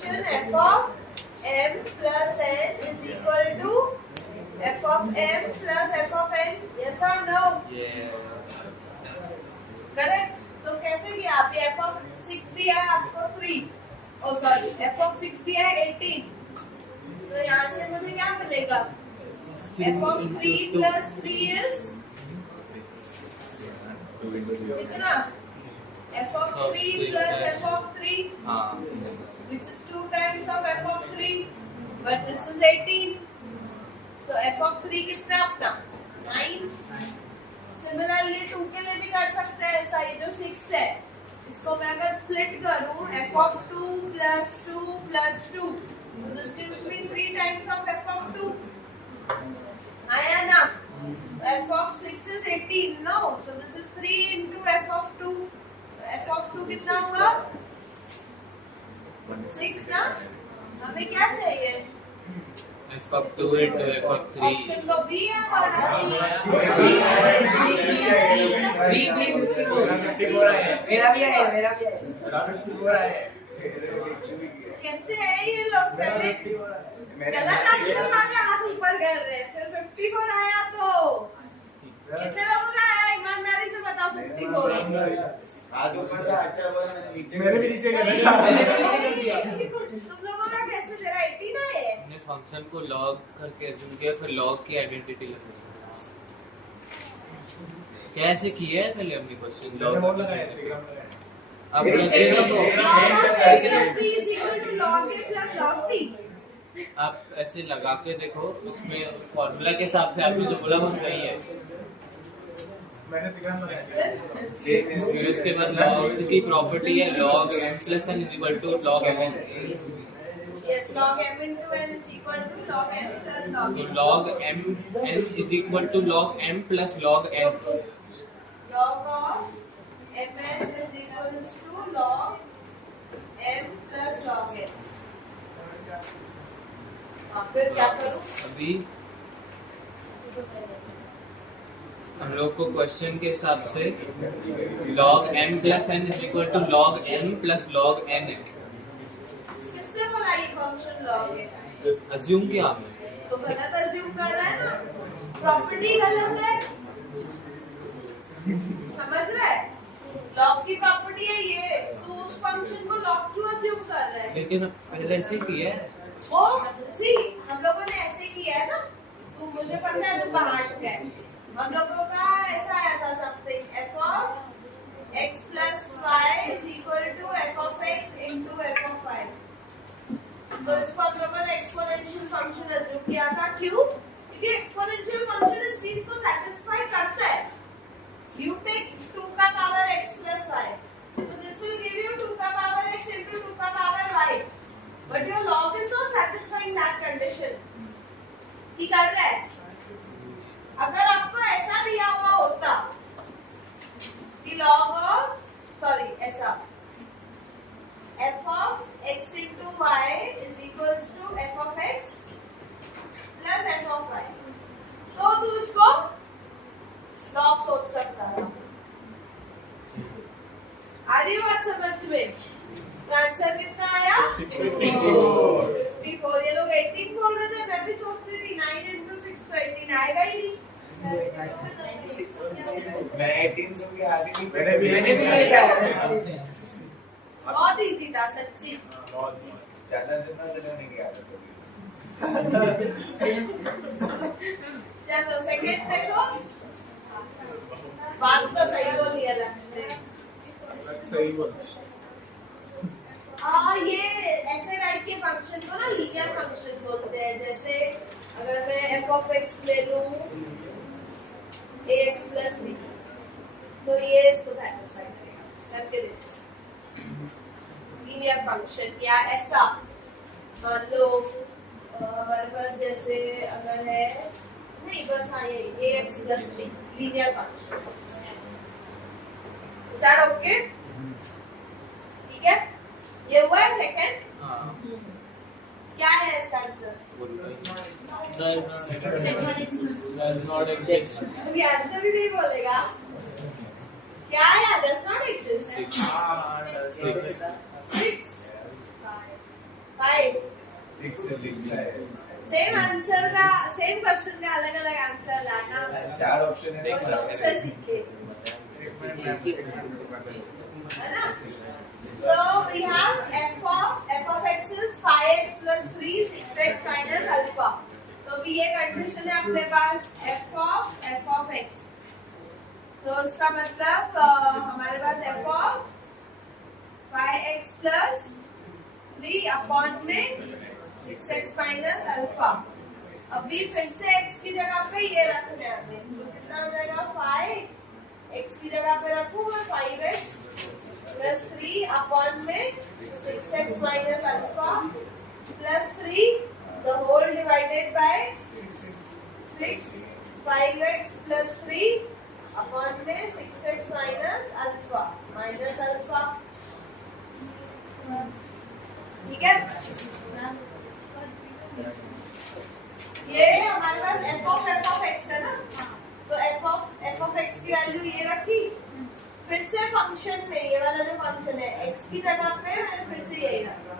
expression f of m plus n is equal to f of m plus f of n. Yes or no? Correct. तो कैसे किया आपने? f of 6 दिया है आपको 3, oh sorry, f of 6 दिया है 18, तो यहाँ से मुझे क्या मिलेगा? f of 3 plus 3 is कितना? f of 3 plus f of 3, which is 2 times of f of 3, but this is 18, so f of 3 कितना अपना 9. सिमिलरली 2 के लिए भी कर सकते हैं ऐसा. ये जो 6 है इसको मैं अगर स्प्लिट करूं f of 2 plus 2 plus 2, so this gives me 3 times of f of 2. आया ना? f of 6 is 18, no? So this is 3 into f of 2. f of 2 कितना होगा? 6 ना? हमें क्या चाहिए? f of 2 into f of 3. Option तो बी है हमारा. मेरा भी है. कैसे है ये लोग? पहले गलत आंसर वाले हाथ ऊपर कर रहे हैं, फिर 54 आया तो कितने लोगों का आया? ईमानदारी से बताओ. 54 आज ऊपर था, अच्छा बोला मैंने नीचे. मेरे भी नीचे कर दिया. तुम लोगों का कैसे? तेरा 18 है. हमने फंक्शन को लॉग करके अज्यूम किया, फिर लॉग की आइडेंटिटी लगा. कैसे किया है पहले हमने क्वेश्चन लॉग. अब आप ऐसे लगा के देखो, उसमें फॉर्मूला के हिसाब से आपने जो बोला वो सही है. फिर उसके बाद लॉग की प्रॉपर्टी है log m plus n is equal to log m n. Yes, log m into n is equal to log m plus log तो n. log m n is equal to log m plus log n. Log of mn is equals to log m plus log n. फिर क्या करूं? अभी हम लोग को question के हिसाब से log m plus n is equal to log m plus log n है. किससे बोला ये फंक्शन log है? अज्यूम किया हमने. तो गलत अज्यूम कर रहा है ना. प्रॉपर्टी गलत है, समझ रहा है? log की प्रॉपर्टी है ये, तो उस फंक्शन को log क्यों अज्यूम कर रहा है? लेकिन पहले ऐसे किया है. वो सी हम लोगों ने ऐसे किया है ना. तो मुझे पता है तू कहाँ अटका है. हम लोगों का ऐसा आया था something f of x plus y is equal to f of x into f of y. तो इसको हम लोगों ने एक्सपोनेंशियल फंक्शन अज्यूम किया था. क्यों? क्योंकि एक्सपोनेंशियल फंक्शन इस चीज को सेटिस्फाई करता है. You take 2 का power x plus y, so this will give you 2 का पावर x into 2 का power y. But your log is not satisfying that condition. ठीक कर रहा है? अगर आपको ऐसा दिया हुआ होता कि log of ऐसा f of x into y is equals to f of x plus f of y, तो तू इसको log सोच सकता था. आधी बात समझ में? आंसर कितना आया? 54. ये लोग 18 बोल रहे थे, मैं भी सोच रही थी 9 into 6 तो 18 आएगा ही नहीं. मैं 18 सुन के आगे नहीं. मैंने भी बहुत इजी था सच्ची. ज्यादा नहीं किया था कभी. चलो सेकंड देखो. बात तो सही बोली है लक्ष्य. सही बोल. ये ऐसे टाइप के फंक्शन को ना लीनियर फंक्शन बोलते हैं. जैसे अगर मैं f of x ले लूं ax plus b, तो ये इसको सेटिस्फाई करेगा. करके देखो लीनियर फंक्शन. क्या ऐसा मान लो हमारे पास जैसे अगर है नहीं बस हाँ ये ax plus b linear function. Is that okay? ठीक है. ये हुआ है सेकंड. क्या है इसका आंसर? अभी आंसर भी नहीं बोलेगा. क्या है? does not exist. 6. 5 6 से 6 है सेम आंसर का सेम क्वेश्चन का अलग अलग आंसर लाना 4 ऑप्शन है तो तुमसे सीखे है ना so we have f of x is 5x plus 3 6x minus alpha तो भी ये कंडीशन है अपने पास f of x तो इसका मतलब हमारे पास f of 5x plus 3 upon में 6x minus alpha अभी फिर से x की जगह पे ये रखना है हमें तो कितना हो जाएगा 5 x की जगह पे रखूं मैं 5x plus 3 upon में 6x minus alpha plus 3 the whole divided by 6 5x plus 3 upon में 6x minus alpha ठीक है ये हमारे पास f of x है ना तो f of x की वैल्यू ये रखी फिर से फंक्शन में ये वाला जो फंक्शन है x की जगह पे मैंने फिर से यही रखा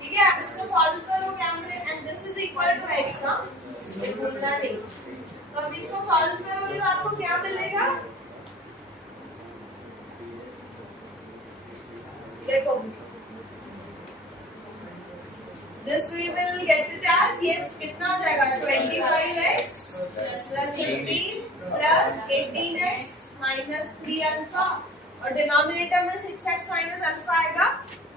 ठीक है आप इसको सॉल्व करो कैमरे and this is equal to x हां ये भूलना नहीं तो अब इसको सॉल्व करोगे तो आपको क्या मिलेगा देखो this we will get it as ये कितना हो जाएगा 25x plus 15 plus 18x minus 3 alpha और डिनोमिनेटर में 6x minus अल्फा आएगा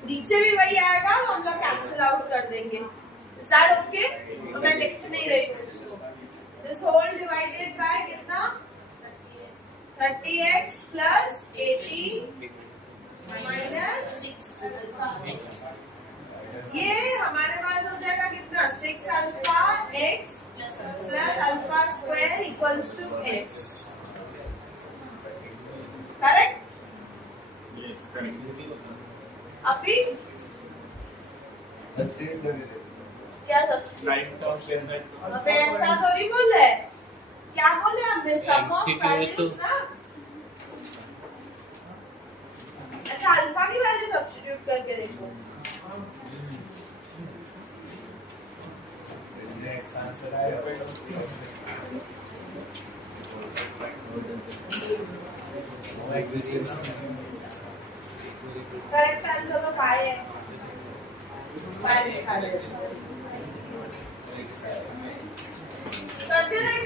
नीचे भी वही आएगा तो हम लोग कैंसिल आउट कर देंगे इज दैट ओके तो मैं लिख नहीं रही हूँ दिस होल डिवाइडेड बाय कितना 30x plus 18 minus 6 ये हमारे पास हो जाएगा कितना 6 alpha x plus alpha square equals to x correct Yes, correct. अभी क्या सब Nine terms, yes, right. अबे ऐसा थोड़ी बोले क्या बोले हमने सम ऑफ MCQ है तो- वैल्यूज ना अच्छा अल्फा की वैल्यू सब्स्टिट्यूट करके देखो नेक्स्ट आंसर आया करेक्ट आंसर तो 5 है 5 लिखा है करते नहीं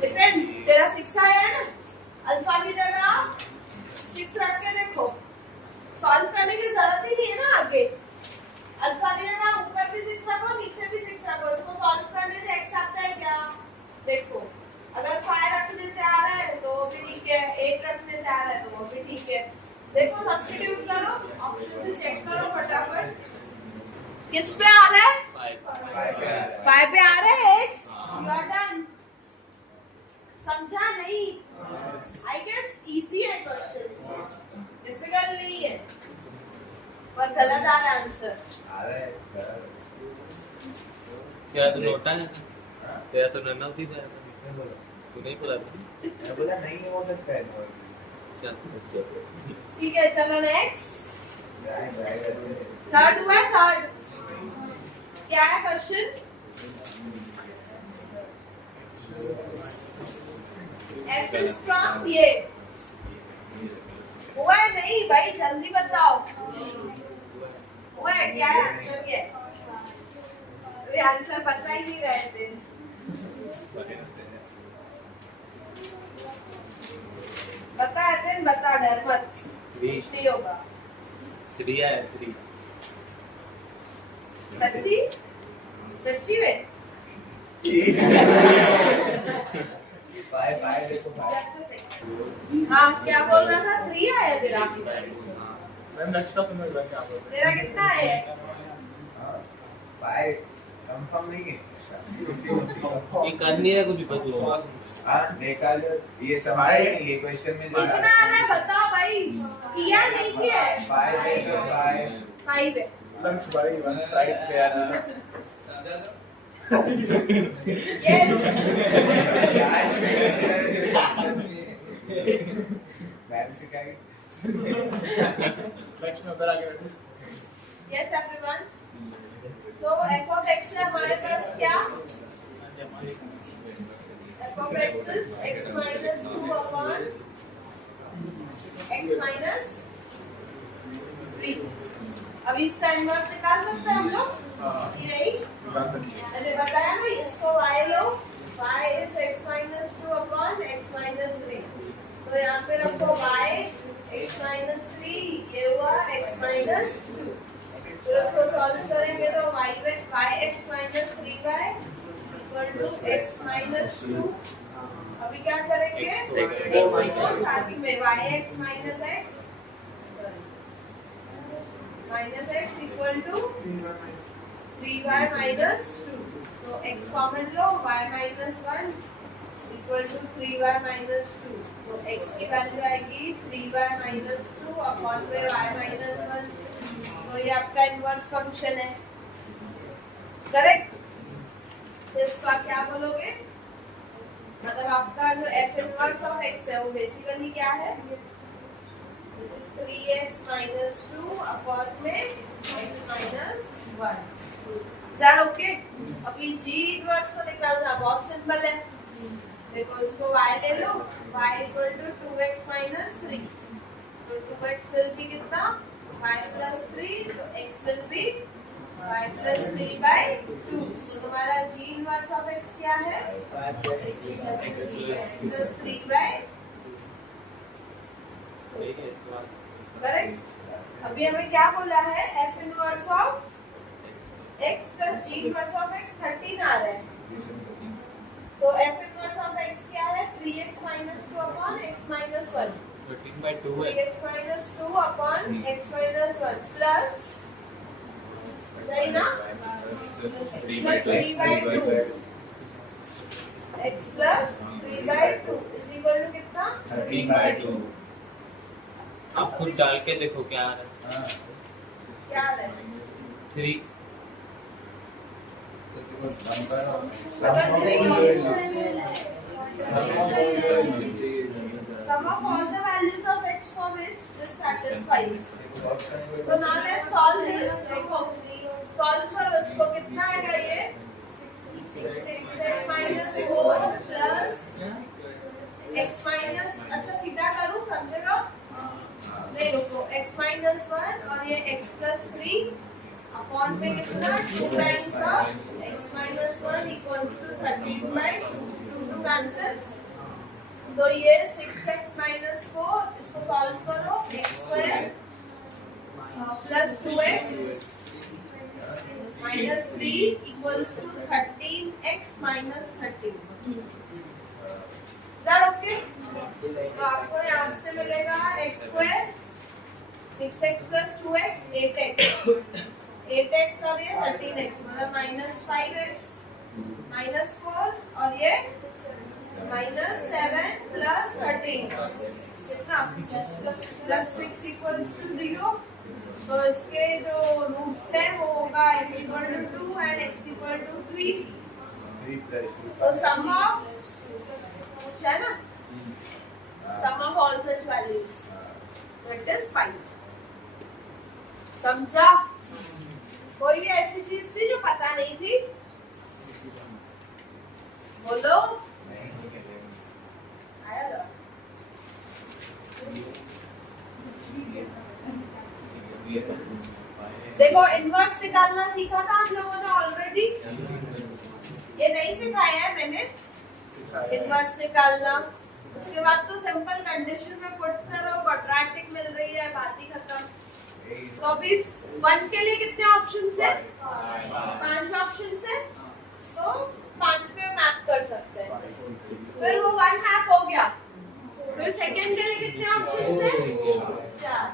कितने तेरा 6 आया है ना अल्फा की जगह 6 रख के देखो सॉल्व करने की जरूरत ही नहीं है ना आगे अल्फा की जगह ऊपर भी 6 रखो नीचे भी 6 रखो इसको सॉल्व करने से x आता है क्या देखो अगर 5 रखने से आ रहा है तो भी ठीक है 8 रखने से आ रहा है तो वो भी ठीक है देखो सब्स्टिट्यूट करो ऑप्शन से चेक करो फटाफट किस पे आ रहा है 5 पे आ रहा है x यू आर डन समझा नहीं आई गेस इजी है क्वेश्चन डिफिकल्ट नहीं है पर गलत आ रहा आंसर आ रहा है क्या तो नोटा है तेरा तो नन्ना होती है किसने बोला तू नहीं बोला मैं बोला नहीं हो सकता है चल ठीक है चलो नेक्स्ट थर्ड हुआ है थर्ड क्या है क्वेश्चन f is from ये हुआ है नहीं भाई जल्दी बताओ हुआ है क्या है आंसर क्या है अभी आंसर पता ही नहीं रहे थे बता थे बता डर मत कुछ नहीं होगा 3 है 3 सच्ची सच्ची में बाय बाय देखो बाय Just a second. हाँ क्या बोल रहा था 3 आया तेरा मैम नेक्स्ट का समझ रहा क्या बोल रहे तेरा कितना आया बाय कंफर्म नहीं है ये कर नहीं रहा कुछ बस वो हाँ देखा जो ये सब है नहीं ये क्वेश्चन में जो कितना आ रहा है बताओ भाई किया नहीं किया है बाय देखो बाय 5 है लंच भाई वन साइड पे आ रहा है Yes. मैम सिखाई नेक्स्ट में उधर आके बैठो Yes everyone. So f of x से हमारे पास क्या? f of x is x minus 2 upon x minus 3. अब इसका इनवर्स निकाल सकते हैं हम लोग? कि नहीं? मैंने बताया ना इसको y low, y is x minus 2 upon x minus 3. तो यहाँ पे रखो y x minus 3, ये हुआ x minus 2. तो इसको सॉल्व करेंगे तो y x minus 3y equal to x minus 2. अभी क्या करेंगे? x को साथ में y x minus x equal to 3y minus 2. तो x common low, y minus 1 equal to 3y minus 2. तो x की वैल्यू आएगी 3y minus 2 अपॉन में y minus 1. तो ये आपका इनवर्स फंक्शन है, करेक्ट? तो इसका क्या बोलोगे? मतलब आपका जो f इनवर्स ऑफ x है वो बेसिकली क्या है? This is 3x minus 2 upon में x minus 1. Is that okay? अभी g इनवर्स को निकालना बहुत सिंपल है. देखो इसको y ले लो, y equal to 2x minus 3. तो 2x will be कितना? y plus 3. तो x will be y plus 3 by 2. तो तुम्हारा g इनवर्स ऑफ x क्या है? x plus 3 by 2. करेक्ट? अभी हमें क्या बोला है? f inverse of x plus g inverse of x 13 आ रहा है. तो f इनवर्स ऑफ x क्या है? 3x minus 2 upon x minus 1. 13 by 2 है. 3x minus 2 upon x minus 1 plus, सही ना? Plus 3 by 2. x plus 3 by 2 is equal to कितना? 13 by 2. आप खुद डाल के देखो क्या आ रहा है. क्या आ रहा है? 3. Sum of all the values of x for which this satisfies. So now let's solve this. देखो solve करो इसको, कितना आएगा ये? 6x minus 4 plus x minus, अच्छा सीधा करूँ, समझेगा? नहीं रुको, x minus 1 और ये x plus 3 अपॉन में कितना? 2 times of x minus 1 equals to 13 by 2 cancel. तो ये 6x minus 4, इसको सॉल्व करो, x square plus 2x minus 3 equals to 13x minus 13. Is that okay? तो आपको यहाँ से मिलेगा x square 6x plus 2x 8x 8x और ये 13x मतलब -5x -4 और ये -7 plus 13 कितना? +6 equals to 0. तो इसके जो रूट्स हैं वो होगा x equal to 2 and x equal to 3. 3 plus 2. तो सम ऑफ है ना, sum of all such values that is 5. समझा? कोई भी ऐसी चीज थी जो पता नहीं थी? बोलो. आया था? देखो इनवर्स निकालना सीखा था हम लोगों ने ऑलरेडी. ये नहीं सिखाया है मैंने इनवर्स निकालना. उसके बाद तो सिंपल कंडीशन में पुट करो, क्वाड्रेटिक मिल रही है, बात ही खत्म. तो अभी 1 के लिए कितने ऑप्शंस है? 5 ऑप्शंस है. तो 5 पे मैप कर सकते हैं. फिर वो 1 मैप हो गया. फिर सेकंड के लिए कितने ऑप्शंस है? 4.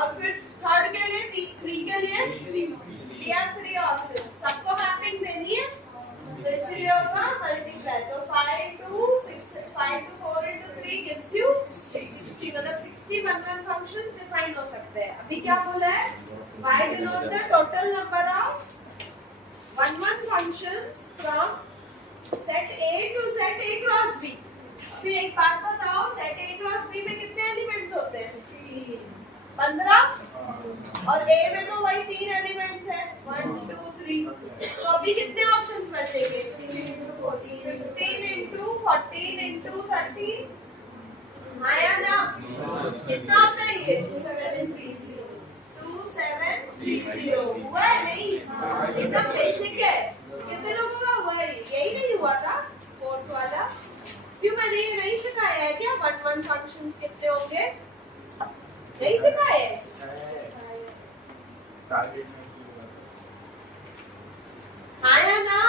और फिर थर्ड के लिए 3 के लिए दिया 3 ऑप्शन. सबको मैपिंग देनी है तो इसलिए होगा मल्टीप्लाई. तो 5 to 4 into 3 gives you 60. मतलब 60 1 फंक्शंस डिफाइन हो सकते हैं. अभी क्या बोला है? y denote the total number of 1 functions from set A to set A cross B. अभी एक बात बताओ, set A cross B में कितने एलिमेंट्स होते हैं? 15. और ए में तो वही 3 एलिमेंट्स है 1 2 3 तो अभी कितने ऑप्शंस बचेंगे 15 into 14 into 13 हाँ या ना कितना होता है ये 2730 हुआ है नहीं ये सब बेसिक है कितने लोगों का हुआ है यही नहीं हुआ था फोर्थ वाला क्यों मैंने ये नहीं सिखाया है क्या 1 फंक्शंस कितने होंगे नहीं सिखाया है टारगेट में चाहिए हाँ या ना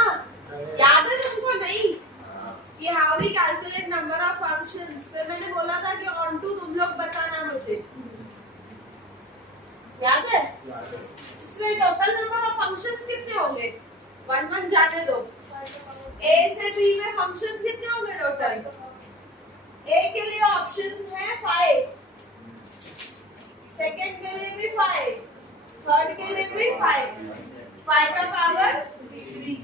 याद है तुमको नहीं कि how we calculate number of functions फिर मैंने बोला था कि ऑन टू तुम लोग बताना मुझे याद है इसमें टोटल नंबर ऑफ फंक्शंस कितने होंगे 1 जाने दो ए से बी में फंक्शंस कितने होंगे टोटल ए के लिए ऑप्शन है 5 सेकंड के लिए भी 5 थर्ड के लिए भी 5 का पावर 3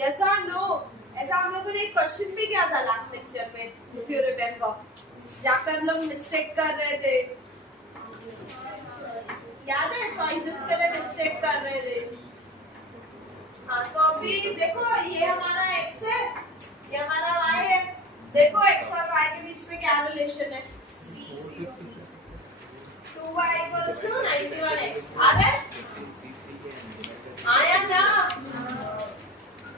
यस और नो ऐसा हम लोगों ने एक क्वेश्चन भी किया था लास्ट लेक्चर में इफ यू रिमेंबर जहाँ पे हम लोग मिस्टेक कर रहे थे याद है चॉइसेस के लिए मिस्टेक कर रहे थे हाँ तो अभी देखो ये हमारा x है ये हमारा y है देखो x और y के बीच में क्या रिलेशन है 2y = 91x आ रहा है